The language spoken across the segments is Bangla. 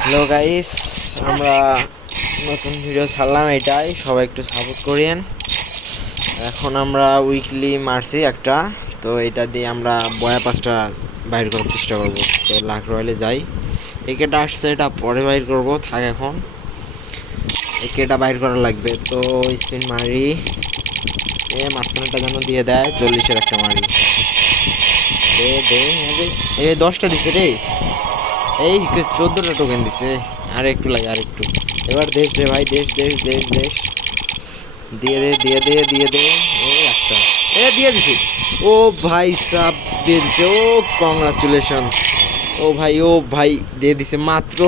হ্যালো গাইস, আমরা নতুন ভিডিও ছাড়লাম, এটাই সবাই একটু সাপোর্ট করেন। এখন আমরা উইকলি মারছি একটা, তো এটা দিয়ে আমরা বয়া পাঁচটা বাইর করার চেষ্টা করব। তো লাখ রয়েলে যাই, একেটা আসছে, এটা পরে বাইর করব। থাক, এখন একেটা বাইর করা লাগবে। তো স্পিন মারি, মাঝখানেটা যেন দিয়ে দেয়। 40-এর একটা মারি, দে 10টা দিছে রে। এই 14টা টোকেন দিছে। আর একটু লাগে, আর একটু। এবার দেশ রে ভাই, দেশ দেশ দেশ দেশ। দিয়ে দে দিয়ে দে দিয়ে দে। এই একটা দিয়ে দিছি। ও ভাই সাব দিয়ে দিছে। ও কংগ্রাচুলেশন। ও ভাই দিয়ে দিছে মাত্র।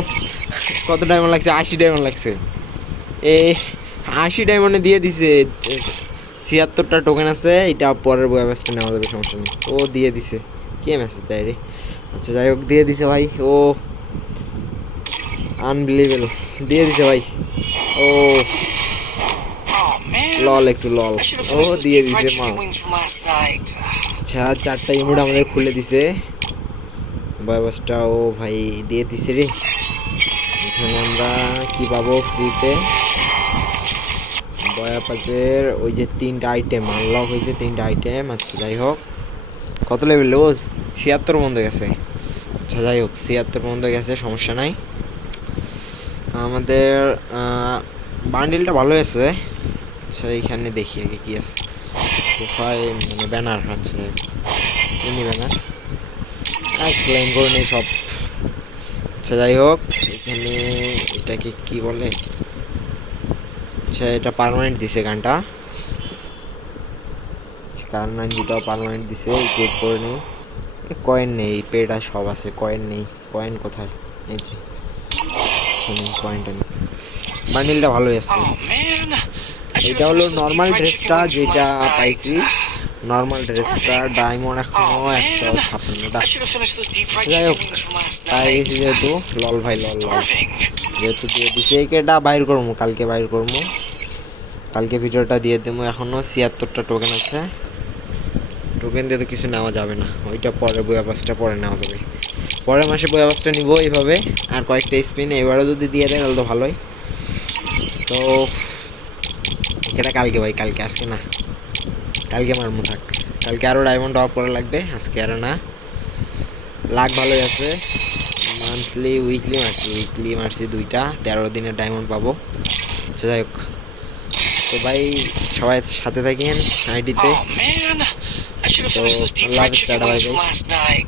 কত ডায়মন্ড লাগছে? 80 ডায়মন্ড লাগছে। এ 80 ডায়মন্ডে দিয়ে দিছে। 76টা টোকেন আছে, এটা পরের বই অ্যাভেসটা নেওয়া যাবে, সমস্যা নেই। ও দিয়ে দিছে। কে মেসেজ দেয় রে? আচ্ছা, যাই হোক, দিয়ে দিছে ভাই। ও আনবিলিভেবল, দিয়ে দিছে ভাই। ও লল, একটু লল। ও দিয়ে দিছে মা। আচ্ছা, 4টা ইমোট আমাদের খুলে দিছে বয়বাসটা। ও ভাই দিয়ে দিছে রে। এখানে আমরা কি পাবো ফ্রিতে? বয়াপাজের ওই যে 3টা আইটেম আনলক হয়েছে, 3টা আইটেম। আচ্ছা, যাই হোক, কত লেভেল? ও 76 মধ্যে গেছে। আচ্ছা, যাই হোক, 76 মধ্যে গেছে, সমস্যা নাই। আমাদের বান্ডিলটা ভালো আছে। আচ্ছা, এইখানে দেখি আগে কি আছে। প্রোফাইল মানে ব্যানার আছে, এমনি ব্যানার ক্লেম করে নেই সব। আচ্ছা, যাই হোক, এখানে এটাকে কি বলে? আচ্ছা, এটা পার্মানেন্ট দিছে গানটা। কার 92টাও পার্মানেন্ট দিছে, ইকুইপ করে নেই। কয়েন নেই, পেটা সব আছে, কয়েন নেই। কয়েন কোথায়? এই যে কয়েনটা নেই। বান্ডিলটা ভালোই আছে। এটা হলো নর্মাল ড্রেসটা যেটা পাইছি। নর্মাল ড্রেসটা ডায়মন্ড এখনো 156টা। যাই হোক, পাই গেছি যেহেতু। লল ভাই, লল লল, যেহেতু দিয়ে দিছি। এইটা বাইর করবো, কালকে বাইর করবো। কালকে ভিডিওটা দিয়ে দেবো। এখনও 76টা টোকেন আছে। টোকেন দিয়ে তো কিছু নেওয়া যাবে না, ওইটা পরে বই আবাসটা পরে নেওয়া যাবে। পরের মাসে বই আবাসটা নিব এইভাবে। আর কয়েকটা স্পিন এবারও যদি দিয়ে দেয় তাহলে তো ভালোই। তো এটা কালকে ভাই, কালকে, আজকে না। কালকে মারমু, থাক। কালকে আরও ডায়মন্ড অফ করা লাগবে, আজকে আরও না। লাখ ভালোই আছে। মান্থলি উইকলি মারছি 2টা, 13 দিনের ডায়মন্ড পাবো। আচ্ছা, যাই হোক, তো ভাই সবাই সাথে থাকেন আইডিতে। তো আল্লাহ হাফিজ, টাটা, বাই বাই।